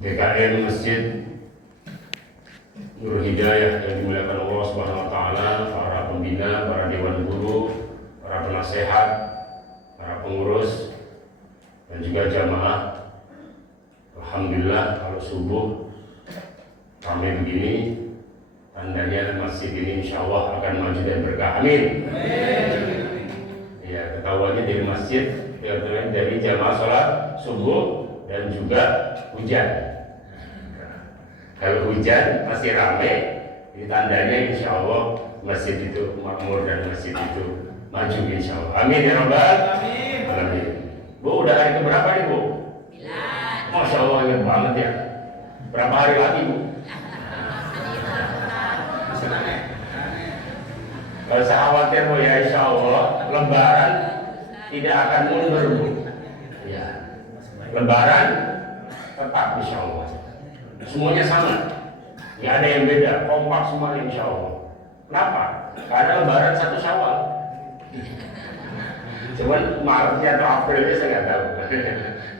DKM Masjid Nur Hidayah yang dimuliakan Allah Subhanahu wa taala, para pembina, para dewan guru, para penasehat, para pengurus dan juga jamaah. Alhamdulillah kalau subuh ramai begini, tandanya masjid ini insya Allah akan maju dan berkah. Amin. Ya, ketahuannya dari masjid dari jamaah sholat subuh dan juga hujan. Kalau hujan masih ramai, ini tandanya insya Allah masjid itu makmur dan masjid itu maju insya Allah. Amin ya Rabbal Alamin. Bu, udah hari keberapa nih Bu? 9. Masya Allah ingat banget ya. Berapa hari lagi Bu? Kalau saya khawatir Bu ya, insya Allah Lebaran tidak akan mundur Bu. Ya, Lebaran tetap insya Allah. Semuanya sama, nggak ada yang beda, kompak semua insya Allah. Kenapa? Karena Lebaran 1 Syawal. Cuman Maretnya atau Aprilnya saya nggak tahu.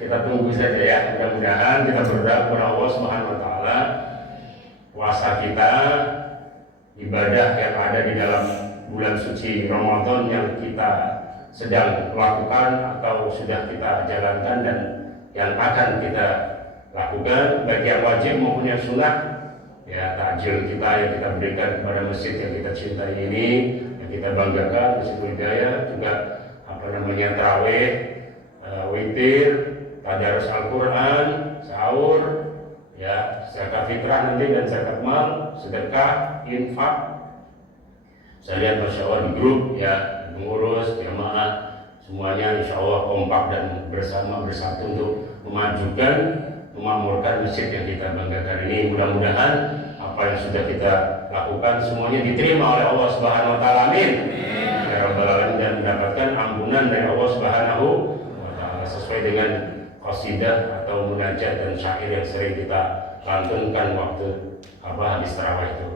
Kita tunggu saja ya. Mudah-mudahan kita berdoa kepada Allah Subhanahu Wa Taala, puasa kita, ibadah yang ada di dalam bulan suci Ramadan yang kita sedang lakukan atau sudah kita jalankan dan yang akan kita lakukan, baik yang wajib maupun yang sunnah, ya takjil kita yang kita berikan kepada masjid yang kita cintai ini, yang kita banggakan, Masjid Hidayah, juga tarawih, witir, tadarus Al-Quran, sahur, ya zakat fitrah nanti dan zakat mal, sedekah, infak. Saya lihat masya Allah di grup ya, pengurus, jamaah, semuanya insya Allah kompak dan bersatu untuk memajukan, memakmurkan masjid yang kita banggakan ini. Mudah-mudahan apa yang sudah kita lakukan semuanya diterima oleh Allah Subhanahu wa taala. Amin. Ya rabbal alamin, dan mendapatkan ampunan dari Allah Subhanahu wa taala sesuai dengan qasidah atau munajat dan syair yang sering kita lantunkan waktu habis tarawih itu.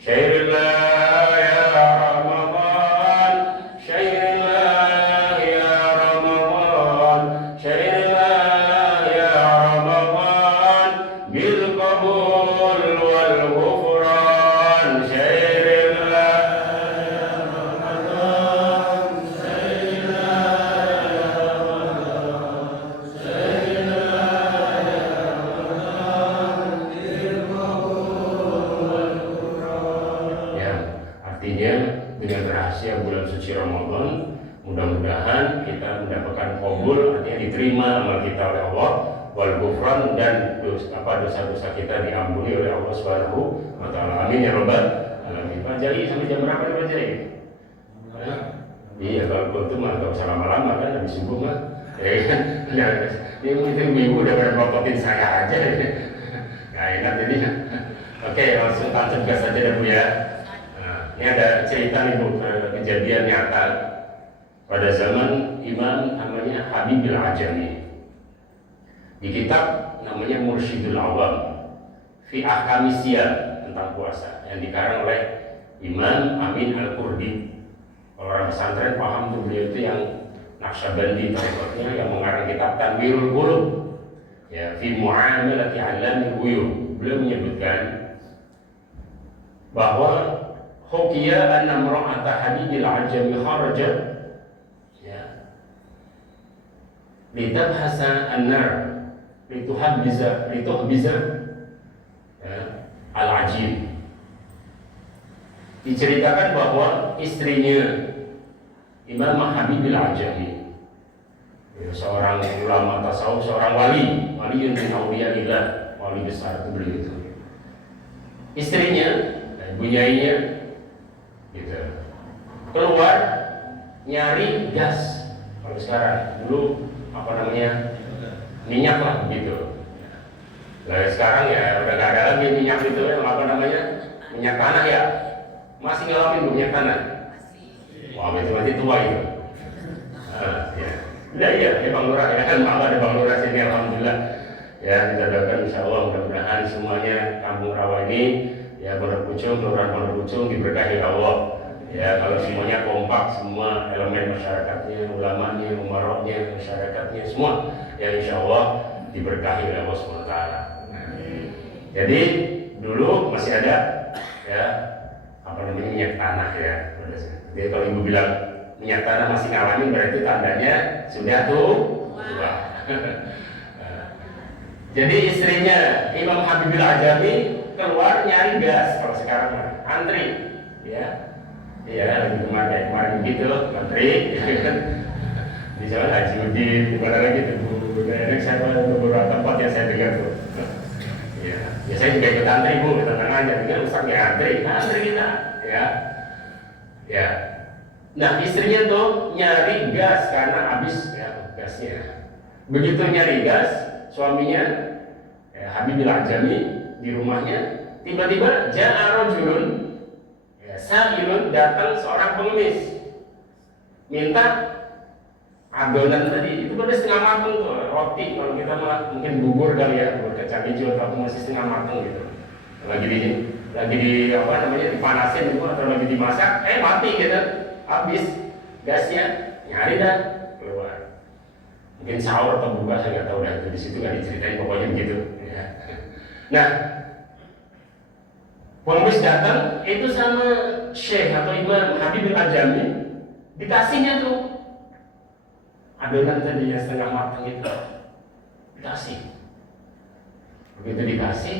Syairillah ya Ramadan, syairillah ya Ramadan, syairillah ya Ramadan, bil qabul wal ghufran. Syairillah ya Ramadan, syairillah ya Ramadan, syairillah ya Ramadan, bil qabul wal ghufran. Ya, artinya dengan rahasia bulan suci Ramadan, mudah-mudahan kita mendapatkan qabul, artinya diterima amal kita oleh Allah, wal ghufran, dan dosa-dosa kita diampuni oleh Allah Subhanahu wa taala. Amin ya rabbal alamin. Pak Jai sampai jam berapa nih Pak Jai? Iya, kalau itu mah enggak usah lama-lama kan, habis subuh mah. Ya kan? Ya, ini ibu udah pada melototin saya aja. Nggak enak jadi. Oke, langsung tancap gas aja dah Bu ya. Ini ada cerita nih Bu, kejadian nyata pada zaman Imam namanya Habib Al-Ajami. Di kitab namanya Mursyidul Awam fi Ahkami Siyam, tentang puasa, yang dikarang oleh Imam Amin Al-Qurdi. Kalau orang pesantren paham tuh, beliau itu yang Naqsyabandi tarikatnya, yang mengarang kitab Tanwirul Qulub ya fi Mu'amalati 'Allamil Ghuyub. Beliau menyebutkan bahwa hukiya anna imra'ata Habibil Ajami kharajat ya litabhasa an-nar lituhbiza ya, al-ajin. Diceritakan bahwa istrinya Imam Habibil Ajami ya, seorang ulama tasawuf, seorang wali yang min auliyaillah, wali besar itu beliau itu. Istrinya, bunyainya gitu, keluar nyari gas. Kalau sekarang, dulu apa namanya, minyak lah gitu. Nah sekarang ya udah gak ada lagi minyak itu, yang apa namanya, minyak tanah ya. Masih ngalamin minyak tanah? Wah itu masih tua itu. Ya. Udah iya, Bang Lurah ya kan, maaf ada Bang Lurah sini, alhamdulillah. Ya kita doakan insya Allah mudah-mudahan semuanya kampung Rawa ini ya, Pondok Pucung, Kelurahan Pondok Pucung diberkahi Allah. Ya kalau semuanya kompak, semua elemen masyarakatnya, ulamanya, umaroknya, masyarakatnya semua, ya insya Allah diberkahi oleh Allah SWT. Jadi dulu masih ada ya apa namanya minyak tanah ya. Jadi kalau ibu bilang minyak tanah masih ngalamin berarti tandanya sudah tua. Jadi istrinya Imam Habibul Ajami keluar nyari gas kalau sekarang antri ya. Iya, lagi kemarin gitu, antri. Di sana Haji Udin, di mana lagi tuh Bu. Nah, saya beberapa tempat yang saya dengar tuh. Ya saya juga ikut antri Bu, tenang aja, tinggal rusaknya antri kita, ya. Nah istrinya tuh nyari gas karena habis ya gasnya. Begitu nyari gas, suaminya Habibul Ajami di rumahnya, tiba-tiba ja'a rajulun sa'ilun, datang seorang pengemis minta adonan tadi, itu pada setengah matang tuh, roti kalau kita mah mungkin bubur kali ya, bubur kacang hijau atau masih setengah matang gitu, lagi di apa namanya dipanasin gitu atau lagi dimasak, mati gitu, habis gasnya, nyari dah keluar, mungkin sahur atau buka saya nggak tahu dah, di situ nggak diceritain pokoknya begitu. Ya. Nah, pengemis datang itu sama Syekh atau Imam Habibul Ajami, dikasihnya tuh adonan tadi yang setengah matang itu, dikasih. Begitu dikasih,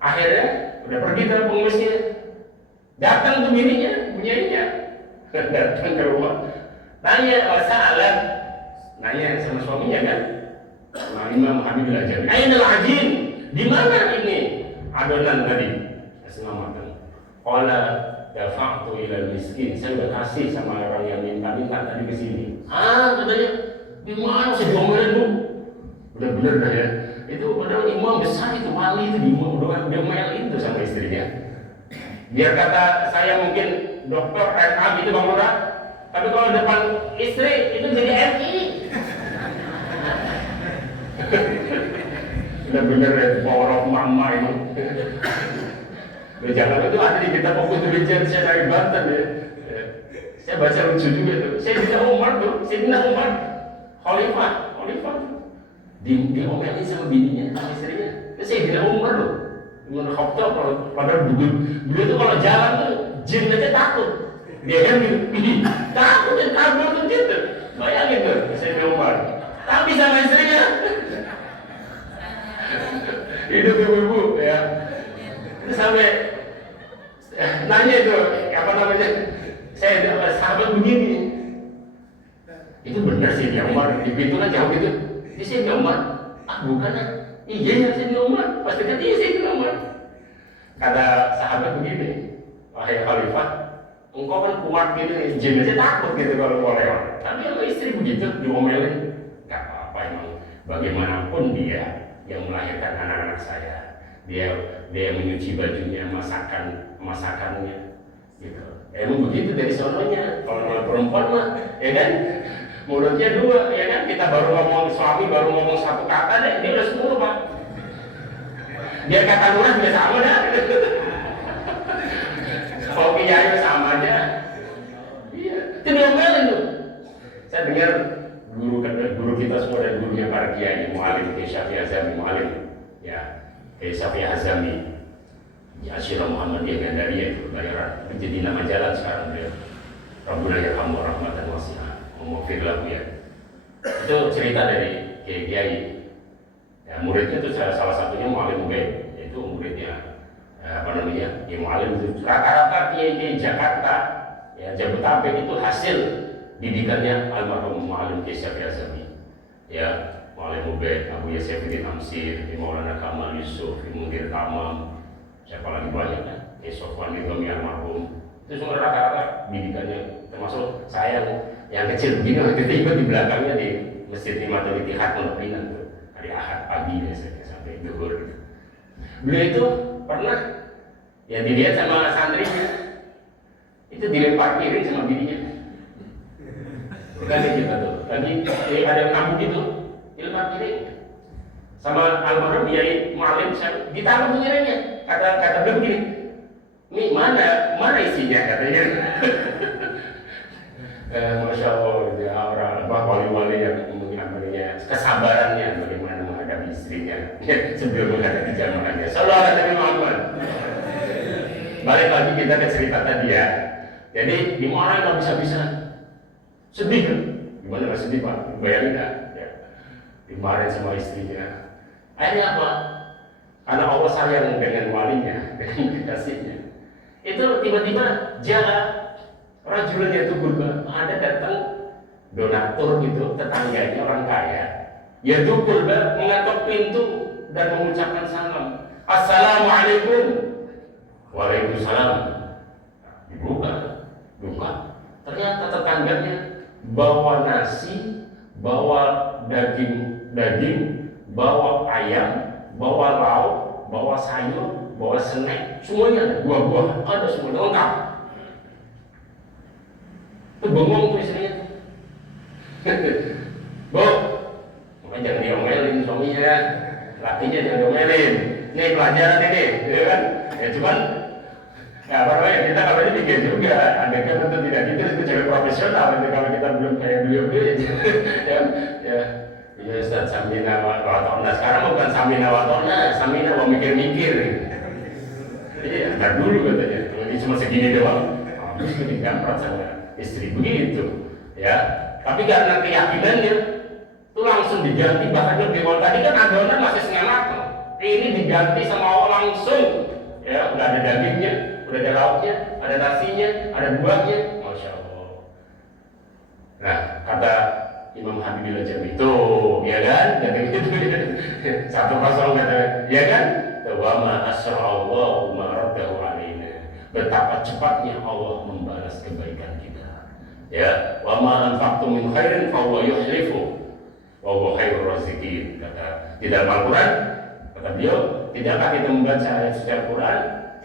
akhirnya udah pergi dari pengemisnya, datang tuh bunyinya, datang ke rumah, tanya wasalan, nanya sama suaminya kan, sama Imam Habibul Ajami, ainal ajin, di mana ini adonan tadi? Selamatkan. Qala dafa'tu ilal miskin, saya udah kasih sama orang yang minta tadi ke sini. Katanya, di mana saya diomelin Bu? Udah bener dah ya. Itu padahal imam besar itu, wali itu diomelin itu sama istrinya. Biar kata saya mungkin dokter RA gitu Bang Lurah, tapi kalau depan istri itu jadi MI. Udah bener ya, power of mama itu. Jangan itu ada di kitab Al-Qudubiyyan saya dari Banten ya. Saya baca lucu juga tuh. Sayyidina Umar Khalifah diomelin sama bininya, sama istrinya. Itu Sayyidina Umar loh. Umar Khattab padahal beliau tuh kalau jalan tuh jin aja takut. Dia kan gitu, takut dan kabur tuh gitu. Bayangin tuh Sayyidina Umar. Tapi sama istrinya hidup ibu-ibu ya. Sampai nanya itu apa namanya, saya sahabat begini, itu benar sih dia Umar di pintu kan jauh gitu, ini sih dia Umar, bukan iya ya sih dia Umar, pasti kan iya sih dia Umar. Kata sahabat begini, wahai Khalifah, engkau kan kuat gitu, jin aja takut gitu kalau mau lewat, tapi sama istri begitu diomelin, nggak apa-apa emang, bagaimanapun dia yang melahirkan anak-anak saya. Dia menyuci bajunya, masakannya gitu. Emang begitu dari sononya. Kalau perempuan mah ya kan mulutnya dua ya kan, kita baru ngomong suami baru ngomong satu kata deh dia udah 10 Pak. Biar kata lunas juga sama dah. Kalau kiai sama aja. Iya, itu diomelin tuh. Saya dengar guru kita semua dan gurunya para kiai, Mu'alim Syafi'i Azami Mu'alim ya. Syafi'i Azami, ya Asyirah Muhammadiyah Gandaria itu bayaran menjadi nama jalan sekarang dia. Rabbuna yarhamu rahmatan wasi'ah, maghfir lahu ya. Itu cerita dari kiai. Ya, muridnya itu salah satunya Mu'alim Ubaid, yaitu muridnya apa namanya? Ya Mu'alim itu rata-rata kiai Jakarta, ya Jabodetabek itu hasil didikannya almarhum Mu'alim Syafi'i Azami. Ya. Mu'alim Ubaid, Abu Yasafuddin Amsir, Maulana Kamal Yusuf, Mundir Tamam, siapa lagi banyak kan? Sofwan Nidhami almarhum. Itu semua rata-rata didikannya, termasuk saya yang kecil begini waktu itu ikut di belakangnya di Masjid Imatul Ittihad Pondok Pinang tuh, hari Ahad pagi biasanya sampai zuhur gitu. Beliau itu pernah ya dilihat sama santrinya, itu dilempar piring sama bininya. Bukan gitu tuh, lagi ada yang ngamuk gitu. Ilmu piring sama almarhum Kiai Mu'alim ditaruh piringnya, kata beliau begini, ini mana isinya katanya. Masya Allah ya, orang wali-wali yang kesabarannya bagaimana menghadapi istrinya. sebelum menghadapi jamaahnya. Sallallahu alaihi Muhammad. Balik lagi kita ke cerita tadi ya. Jadi dimarahin nggak bisa-bisa, sedih kan? Gimana nggak sedih Pak? Bayangin nggak? Ya. Dimarahin sama istrinya. Akhirnya apa? Karena Allah sayang dengan walinya, dengan kekasihnya. Itu tiba-tiba jalan rajulun yaitu kurba, ada datang donatur gitu, tetangganya orang kaya. Ya tuh kurba mengetok pintu dan mengucapkan salam. Assalamualaikum. Waalaikumsalam. Dibuka. Ternyata tetangganya bawa nasi, bawa daging, bawa ayam, bawa lauk, bawa sayur, bawa snack, semuanya ada, buah-buah ada semua lengkap. Itu bengong tuh istrinya. Bu, makanya jangan diomelin suaminya, lakinya jangan diomelin. Ini pelajaran ini, gitu kan? Ya cuman, ya barangkali kita kalau ini bikin juga, ada kan tentu tidak gitu, itu cewek profesional. Nanti kalau kita belum kayak beliau-beliau ya. Ya Ustaz samina wa ta'ona. Sekarang bukan samina wa ta'ona, samina wa mikir-mikir. Iya, ntar dulu katanya. Ini cuma segini doang. Habis itu digamprat sama istri begitu. Ya, tapi karena keyakinannya itu langsung diganti, bahkan lebih awal. Tadi kan adonan masih setengah matang. Ini diganti sama Allah langsung. Ya, udah ada dagingnya, udah ada lauknya, ada nasinya, ada buahnya. Masya Allah. Nah, kata Imam Habibie Jami itu, ya kan? Kata gitu. 1-0 kata, ya kan? Wa ma asra'allahu ma raddahu alaina. Betapa cepatnya Allah membalas kebaikan kita. Ya, wa ma anfaqtum min khairin fa huwa yukhlifu wa huwa khairur raziqin. Kata di dalam Al-Qur'an, kata beliau, tidakkah kita membaca ayat suci Al-Qur'an,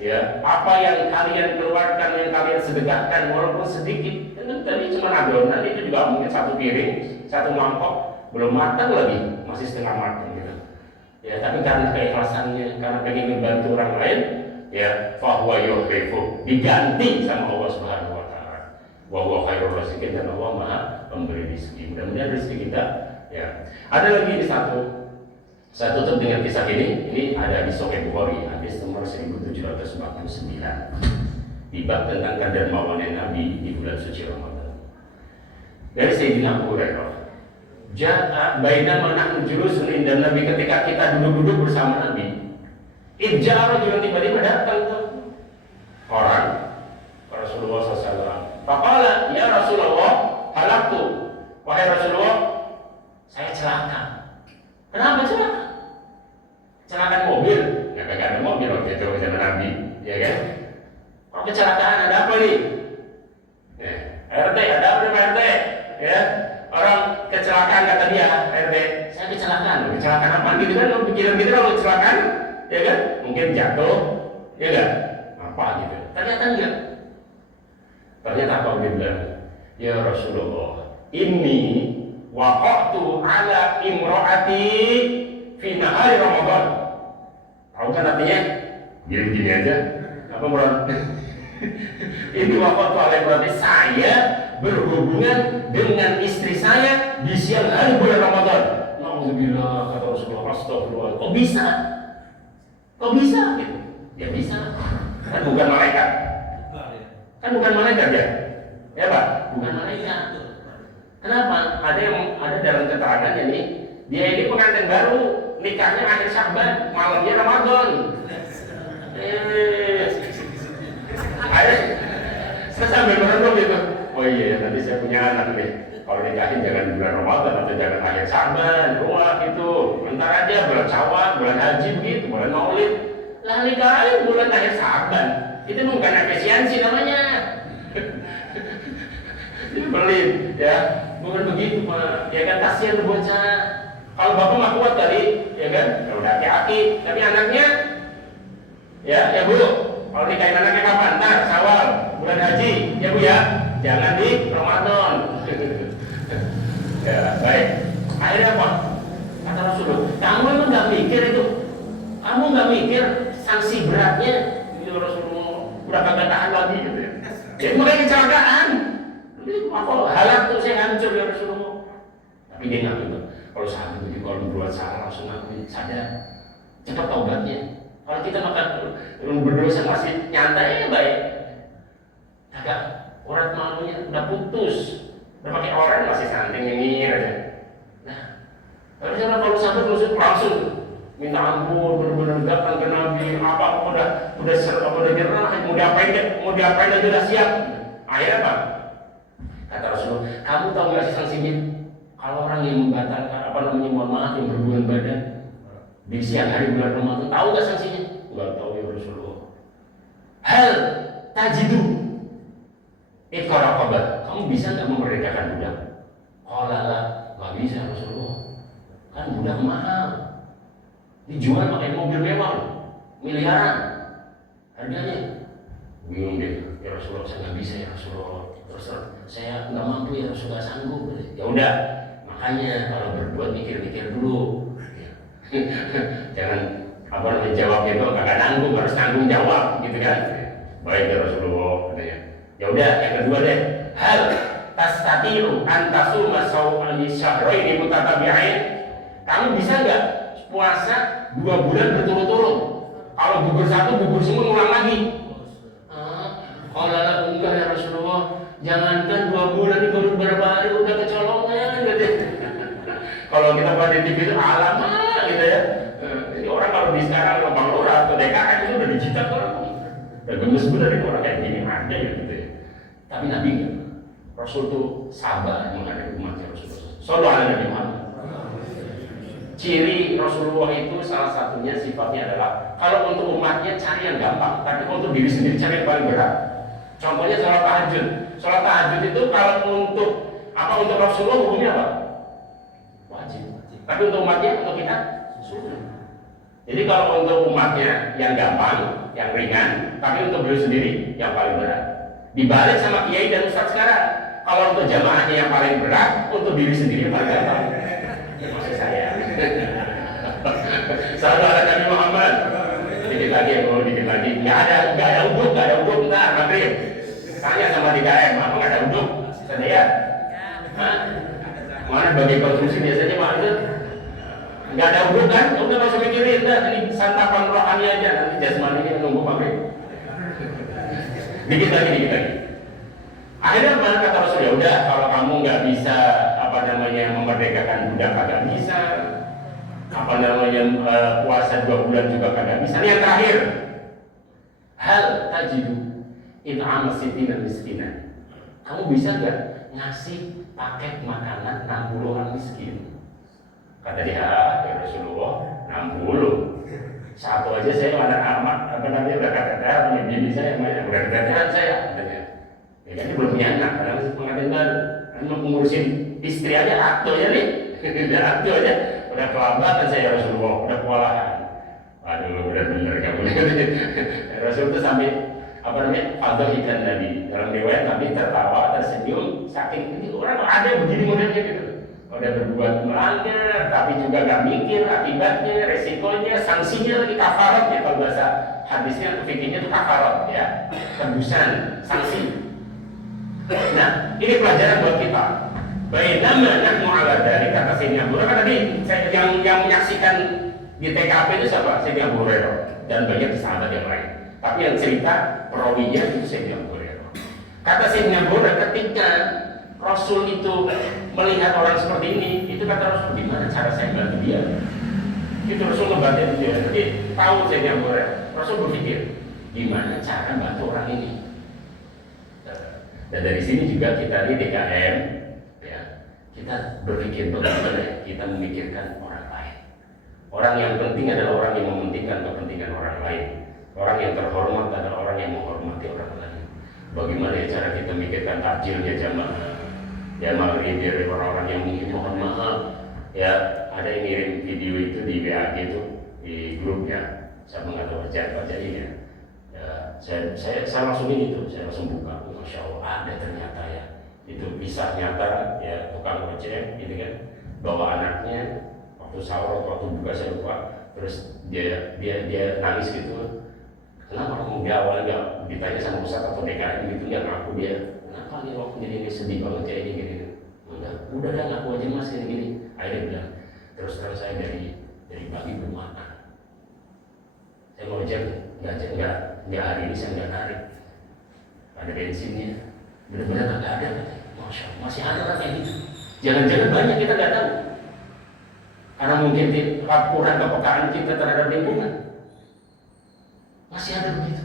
ya, apa yang kalian keluarkan, yang kalian sedekahkan walaupun sedikit, tadi cuma adonan itu juga mungkin 1 piring, 1 mangkok, belum matang lagi, masih setengah matang gitu. Ya, tapi karena keikhlasannya, karena pengen membantu orang lain, ya, fahuwa yuhrifu, diganti sama Allah Subhanahu wa taala. Wa huwa khairur raziqin, dan Allah Maha pemberi rezeki. Mudah-mudahan rezeki kita, ya. Ada lagi di saya tutup dengan kisah ini ada di Sahih Bukhari, hadis nomor 1749. Di bab tentang kadar mawane Nabi di bulan suci Ramadan. Dari Sayyidina Abu Hurairah, ja'a bainama nahnu julusun inda Nabi, ketika kita duduk-duduk bersama Nabi, idja'a rajulun, tiba-tiba datang tuh orang ke Rasulullah SAW. Faqala, ya Rasulullah, halaktu. Wahai Rasulullah, saya celaka. Kenapa celaka? Kecelakaan mobil. Ya kagak ada mobil waktu itu zaman Nabi, ya kan? Kalau kecelakaan ada apa nih? RT, ada apa nih RT? Ya, orang kecelakaan kata dia, RT, saya kecelakaan apa gitu kan? Lo pikiran kita kalau kecelakaan, ya kan? Mungkin jatuh, ya kan? Apa gitu? Ternyata enggak. Ternyata apa dia bilang? Ya Rasulullah, ini waqa'tu ala imro'ati fi nahari Ramadan. Tahu kan artinya? Gini aja. Apa Muron? Ini waqa'tu ala imro'ati, saya berhubungan dengan istri saya di siang hari bulan Ramadan. Alhamdulillah, kata Rasulullah, astagfirullah. Kok bisa? Gitu. Ya bisa. Kan bukan malaikat. Ya? Ya Pak, bukan malaikat. Kenapa? Ada dalam keterangannya nih, dia ini pengantin baru, nikahnya akhir Sya'ban, malamnya Ramadan. Saya sambil merenung gitu. Oh iya, nanti saya punya anak nih. Kalau nikahin jangan bulan Ramadan atau jangan akhir Sya'ban, rumah gitu. Bentar aja bulan Syawal, bulan Haji begitu, bulan Maulid. Lah nikahin bulan akhir Sya'ban. Itu bukan efisiensi namanya. Ini pelit, ya. Bukan begitu Pak, ya kan, kasihan tuh bocah. Kalau bapak mah kuat tadi, ya kan, ya udah aki-aki. Tapi anaknya, ya Bu, kalau nikahin anaknya kapan? Ntar Syawal, bulan Haji, ya Bu ya, jangan di Ramadan. Ya baik. Akhirnya apa? Kata Rasulullah, kamu emang nggak mikir itu? Kamu nggak mikir sanksi beratnya? Ini Rasulullah udah kagak tahan lagi gitu ya. Ya mulai kecelakaan. Apa halak tuh saya hancur ya Rasulullah. Tapi dia nggak gitu. Kalau sahabat itu kalau berbuat salah langsung ngaku sadar. cepat taubatnya. Kalau kita makan berdosa masih nyantai baik, agak urat malunya udah putus, udah pakai oren masih santai nyengir aja. Nah, kalau sampai langsung minta ampun, benar-benar datang ke Nabi, apa udah nyerah, mau diapain aja udah siap. Akhirnya apa? Kata Rasulullah, kamu tahu nggak sih sanksinya? Kalau orang yang membatalkan mohon maaf, yang berhubungan badan di siang hari bulan Ramadan, tahu nggak sanksinya? Nggak tahu ya Rasulullah. Hal tajidu iqraqabah, kamu bisa nggak memerdekakan budak? Qala nggak bisa Rasulullah, kan budak mahal, dijual pakai mobil mewah, miliaran harganya. Bingung deh, ya Rasulullah saya nggak bisa ya Rasulullah, terus saya nggak mampu ya Rasulullah, sanggup. Ya udah, makanya kalau berbuat mikir-mikir dulu. Jangan jawabnya itu nggak nanggung, harus tanggung jawab gitu kan. Baik ya Rasulullah katanya. Ya udah, yang kedua deh, hal tastati'u an tasuma syahraini mutatabi'ain, kamu bisa nggak puasa 2 bulan berturut-turut? Kalau gugur satu, gugur semua, ngulang lagi. Kalau enggak ya Rasulullah, jangankan 2 bulan, ini baru beberapa hari udah kecolongan gitu. Kalau kita pada TV itu alamat gitu ya. Jadi orang kalau di sekarang Bang Lura atau DKM itu udah digital orang. Udah gemes bener itu orang kayak gini ada gitu ya. Tapi Nabi enggak. Rasul tuh sabar menghadapi umatnya Rasulullah. Sallallahu alaihi Muhammad. Ciri Rasulullah itu salah satunya sifatnya adalah kalau untuk umatnya cari yang gampang, tapi untuk diri sendiri cari yang paling berat. Contohnya sholat tahajud. Sholat tahajud itu kalau untuk Rasulullah hukumnya apa? Wajib. Tapi untuk umatnya, untuk kita sunnah. Jadi kalau untuk umatnya yang gampang, yang ringan, tapi untuk beliau sendiri yang paling berat. Dibalik sama kiai dan ustaz sekarang. Kalau untuk jamaahnya yang paling berat, untuk diri sendiri yang paling gampang. Maksud saya. Sallallahu alaihi Muhammad. Dikit lagi ya bro, dikit lagi. Nggak ada uduk, bentar, maghrib. Tanya sama DKM, apa nggak ada uduk? Sedia? Mana bagi konstruksi biasanya Pak itu? Nggak ada uduk kan? Udah nggak usah mikirin, ini santapan rohani aja, nanti jasmaninya menunggu maghrib. Dikit lagi. Akhirnya mana kata Rasul, ya udah kalau kamu nggak bisa memerdekakan budak kagak bisa, puasa 2 bulan juga kagak bisa. Ini yang terakhir, hal tajidu it'am sittina miskinan, kamu bisa nggak ngasih paket makanan 60 orang miskin? Kata dia, ya Rasulullah 60 satu aja saya udah kata bini saya udah keteteran saya katanya. Ya kan belum punya anak, karena masih pengantin baru, kan mengurusin istri aja akto ya nih, akto aja udah kelambatan saya Rasulullah, udah kewalahan. Aduh, bener kamu nih. Rasul itu sampai fadhil ikan Nabi, dalam riwayat Nabi tertawa, tersenyum, saking ini orang ada begini modelnya gitu. Udah berbuat melanggar, tapi juga gak mikir akibatnya, resikonya, sanksinya lagi kafarat ya, kalau bahasa hadisnya atau fikihnya itu kafarat ya, tebusan, sanksi. Nah, ini pelajaran buat kita. Bainama nahnu ala dzalik, kata Sayyidina Abu Hurairah tadi, yang menyaksikan di TKP itu siapa? Sayyidina Abu Hurairah dan banyak sahabat yang lain. Tapi yang cerita perawinya itu Sayyidina Abu Hurairah. Kata Sayyidina Abu Hurairah, ketika Rasul itu melihat orang seperti ini, itu kata Rasul, gimana cara saya bantu dia? Itu Rasul membantu dia. Jadi tahu Sayyidina Abu Hurairah, Rasul berpikir, gimana cara bantu orang ini? Dan dari sini juga kita di DKM, ya, kita berpikir bagaimana kita memikirkan orang lain. Orang yang penting adalah orang yang mementingkan kepentingan orang lain. Orang yang terhormat adalah orang yang menghormati orang lain. Bagaimana cara kita memikirkan takjilnya jamaah? Ya maghrib dari orang-orang yang mungkin mohon maaf, ya ada yang ngirim video itu di WA gitu, di grupnya. Saya nggak tahu baca ini ya. Saya langsung ini tuh, saya langsung buka. Masya Allah, ada ternyata ya. Itu bisa nyata ya, tukang ojek gitu kan, bawa anaknya waktu sahur, waktu buka saya lupa, terus dia nangis gitu. Kenapa kamu di awal nggak ditanya sama Ustaz atau DKM gitu, nggak ngaku dia? Kenapa nih waktu jadi sedih banget kayak ini gini? Udah ngaku aja mas gini. Akhirnya bilang, terus terang saya dari pagi belum makan. ojek nggak hari ini saya nggak narik, ada bensinnya, benar-benar nggak ada. Masya Allah, masih ada orang kayak gitu. Jangan-jangan banyak kita nggak tahu, karena mungkin kurang kepekaan kita terhadap lingkungan. Masih ada begitu.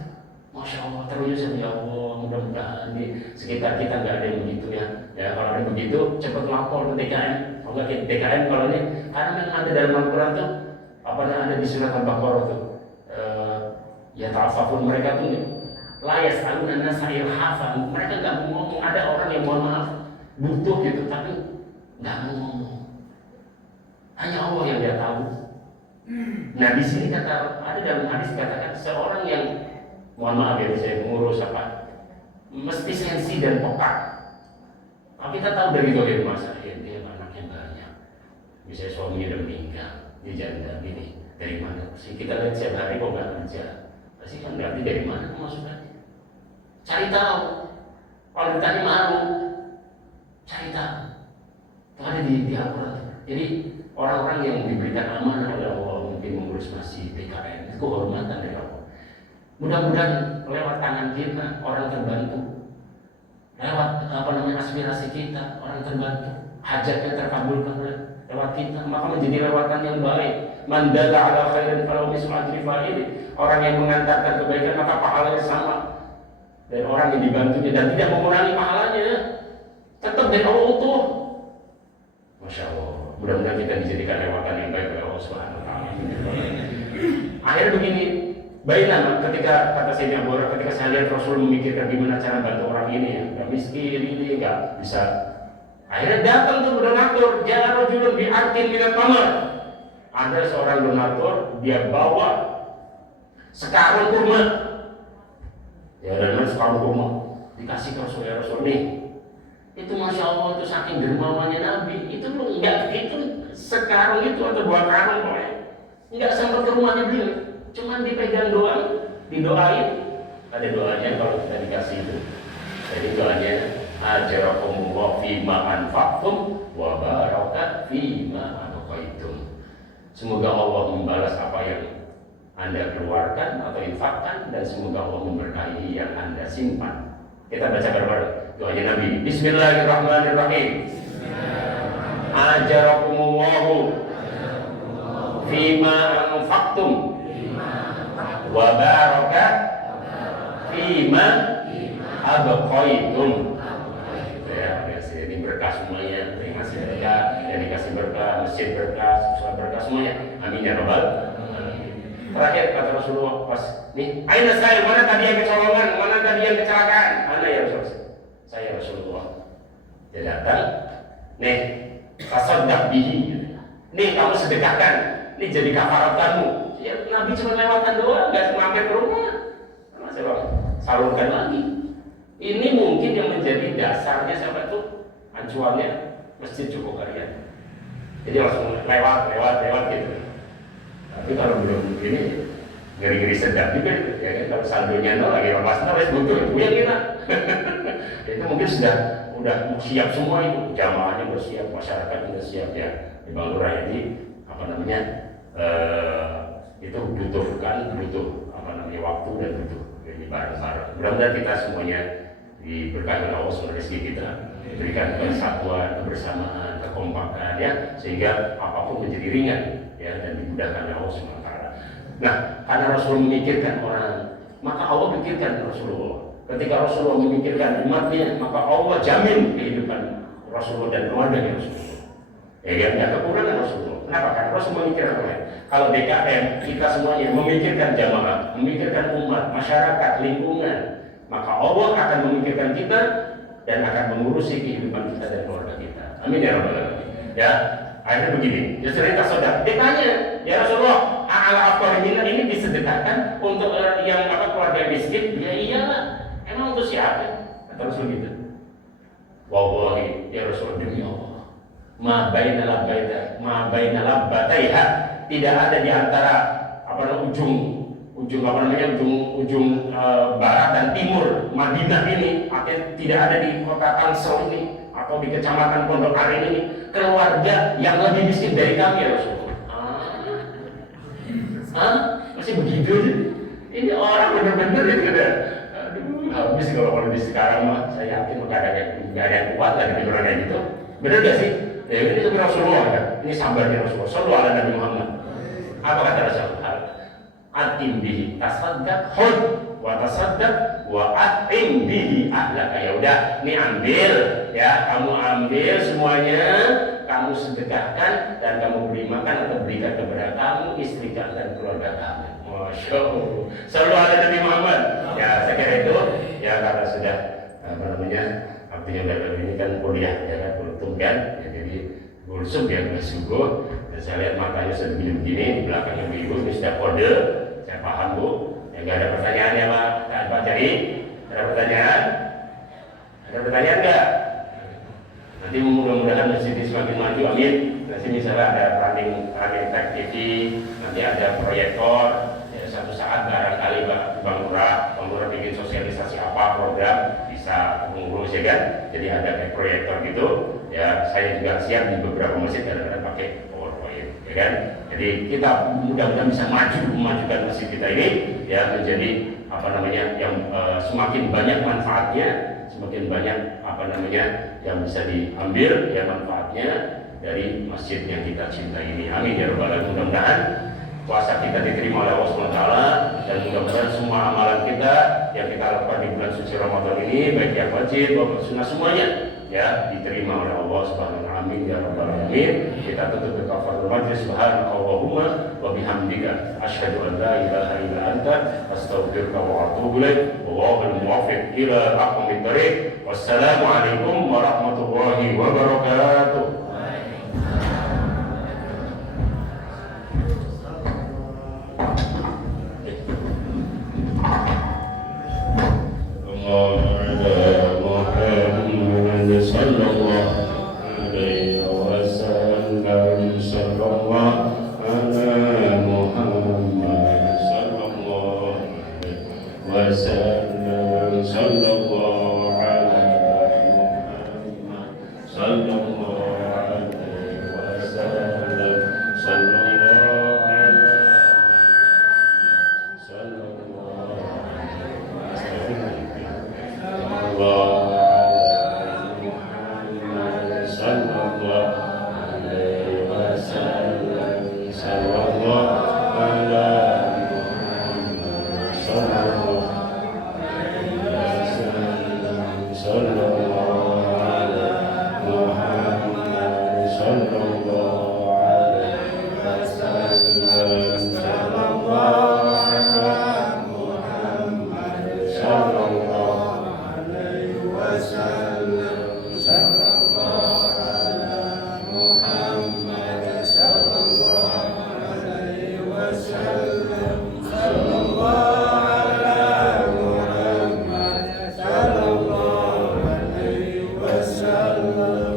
Masya Allah, terus ya Allah, mudah-mudahan di sekitar kita nggak ada yang begitu ya. Ya kalau ada begitu, cepat lapor ke TKN. Kalau nggak ke TKN kalau ini, karena yang ada dalam Al-Quran tuh, apa yang ada di surat Al-Baqarah tuh, ya ta'afafun, mereka tuh layas alun nasail hafan. Mereka nggak mau ngomong. Ada orang yang mohon maaf butuh gitu, tapi nggak mau ngomong. Hanya Allah yang dia tahu. Nah di sini kata ada dalam hadis katakan seorang yang mohon maaf ya saya mengurus apa, mesti sensi dan peka. Kalau kita tahu dari dohir masa dia anaknya banyak, misalnya suaminya udah meninggal, dia janda gini, dari mana sih kita lihat setiap hari kok nggak kerja, pasti kan berarti dari mana masukannya? Cari tahu. Kalau ditanya malu, cari tahu. Itu ada di Al-Quran. Jadi orang-orang yang diberikan amanah oleh Allah mungkin mengurus masjid, PKN, itu kehormatan dari Allah. Mudah-mudahan lewat tangan kita orang terbantu, lewat aspirasi kita orang terbantu, hajatnya terkabulkan lewat kita, maka menjadi lewatan yang baik. Man dalla ala khairin falahu mislu ajri fa'ili. Orang yang mengantarkan kebaikan maka pahalanya sama, dan orang yang dibantunya dan tidak mengurangi pahalanya, tetap dari Allah utuh. Masya Allah. Mudah-mudahan kita dijadikan lewatan yang baik oleh Allah Subhanahu wa taala. Akhirnya begini, baiklah ketika kata Sayyidina Abu Hurairah, ketika saya lihat Rasul memikirkan gimana cara bantu orang ini ya, nggak miskin ini nggak bisa. Akhirnya datang tuh donatur, jalan rajulun bi'arkin minat tamar. Ada seorang donatur, dia bawa sekarung kurma. Ya dan sekarung kurma dikasih ke Rasul, ya Rasul nih. Itu Masya Allah, itu saking dermawannya Nabi. Itu enggak, itu sekarang itu atau 2 karung boleh, enggak sampai ke rumahnya beliau, cuman dipegang doang, didoain. Ada doanya kalau kita dikasih itu. Jadi doanya ajarakumullah fima anfaqtum wa baraka fima abqaitum. Semoga Allah membalas apa yang Anda keluarkan atau infakkan, dan semoga Allah memberkahi yang Anda simpan. Kita baca bareng-bareng doanya Nabi. Bismillahirrahmanirrahim. Ajarakumullahu fima anfaqtum wa baraka fima abqaitum. Ya, ini berkah semuanya, yang ngasih berkah, yang dikasih berkah, masjid berkah, sholat berkah semuanya. Amin ya rabbal alamin. Terakhir kata Rasulullah pas nih, aina saya, mana tadi yang kecolongan, mana tadi yang kecelakaan? Mana ya Rasulullah? Saya Rasulullah. Dia datang, nih, tasaddaq bihi. Nih kamu sedekahkan, nih jadi kafarat kamu. Ya, Nabi cuma lewatan doang, nggak mampir ke rumah. Karena saya salurkan lagi. Ini mungkin yang menjadi dasarnya sampai tuh ancuannya masjid cukup harian. Jadi langsung lewat gitu. Tapi kalau belum ini ngeri-ngeri sedap juga, ya kan? Kalau saldonya nol lagi lepas nol, butuh itu yang kita. Itu mungkin udah siap semua itu, jamaahnya udah siap, masyarakat udah siap ya. Di Bang Lurah ini itu butuh waktu dan butuh ini bareng-bareng. Mudah-mudahan kita semuanya diberkahi oleh Allah SWT, rezeki kita diberikan kesatuan, kebersamaan, kekompakan ya, sehingga apapun menjadi ringan ya, dan dimudahkan oleh Allah SWT. Nah, karena Rasul memikirkan orang, maka Allah pikirkan Rasulullah. Ketika Rasulullah memikirkan umatnya, maka Allah jamin kehidupan Rasulullah dan keluarganya Rasulullah. Ya, nggak kekurangan Rasulullah. Kenapa? Karena Rasul memikirkan orang. Kalau DKM, kita semuanya memikirkan jamaah, memikirkan umat, masyarakat, lingkungan, maka Allah akan memikirkan kita dan akan mengurusi kehidupan kita dan keluarga kita. Amin ya rabbal alamin. Ya, akhirnya begini. Ya cerita saudara. Ditanya, ya Rasulullah, al-afqarina ini disedekahkan untuk yang keluarga miskin? Ya iyalah. Emang untuk siapa? Kata Rasul gitu. Wallahi ya Rasul, demi Allah, ma baina labbataiha, tidak ada di antara ujung barat dan timur Madinah ini, artinya tidak ada di kota Tangsel ini atau di kecamatan Pondok Aren ini keluarga yang lebih miskin dari kami ya Rasulullah. Masih begitu aja. bener-bener itu ya. Aduh, habis kalau di sekarang mah saya yakin nggak ada yang kuat lah di orang kayak gitu. Bener gak sih? Ya ini itu Rasulullah kan. Ini sabarnya Rasulullah. Sallallahu alaihi Nabi Muhammad. Apa kata Rasulullah? Atim bihi tasaddaq khud wa tasaddaq wa atim bihi ahlaka. Ya udah, ini ambil ya, kamu ambil semuanya, kamu sedekahkan dan kamu beri makan atau berikan kepada kamu, istri dan keluarga kamu. Masya Allah. Sallallahu alaihi Nabi Muhammad. Ya saya kira itu ya, karena sudah apa namanya, artinya udah ini kan kuliah ya kan, kultum kan ya, jadi gulsum ya, udah subuh dan saya lihat matanya sudah begini-begini, di belakangnya ibu ini sudah kode, saya paham Bu ya. Nggak ada pertanyaan ya Pak Cari? Ada pertanyaan? Ada pertanyaan nggak? Nanti mudah-mudahan masjid ini semakin maju, amin. Nanti misalnya ada running tech TV, nanti ada proyektor ya, satu saat barangkali Bang Lurah bikin sosialisasi apa program bisa mengurus ya kan, jadi ada kayak proyektor gitu ya. Saya juga siap di beberapa masjid kadang-kadang pakai PowerPoint ya kan. Jadi kita mudah-mudahan bisa memajukan masjid kita ini ya, menjadi apa namanya yang semakin banyak manfaatnya, semakin banyak apa namanya yang bisa diambil ya manfaatnya dari masjid yang kita cintai ini, amin ya rabbal alamin. Mudah-mudahan puasa kita diterima oleh Allah SWT, dan mudah-mudahan semua amalan kita yang kita lakukan di bulan suci Ramadan ini, baik yang wajib maupun sunnah semuanya ya diterima oleh Allah Subhanahu wa taala, amin ya rabbal alamin. Kita tutup dengan kafaratul majlis, subhanakallahumma wa bihamdika asyhadu an la ilaha illa anta astaghfiruka wa atubu ilaik, wallahul muwaffiq ila aqwamit thoriq. Wassalamu alaikum warahmatullahi wabarakatuh. Sallallahu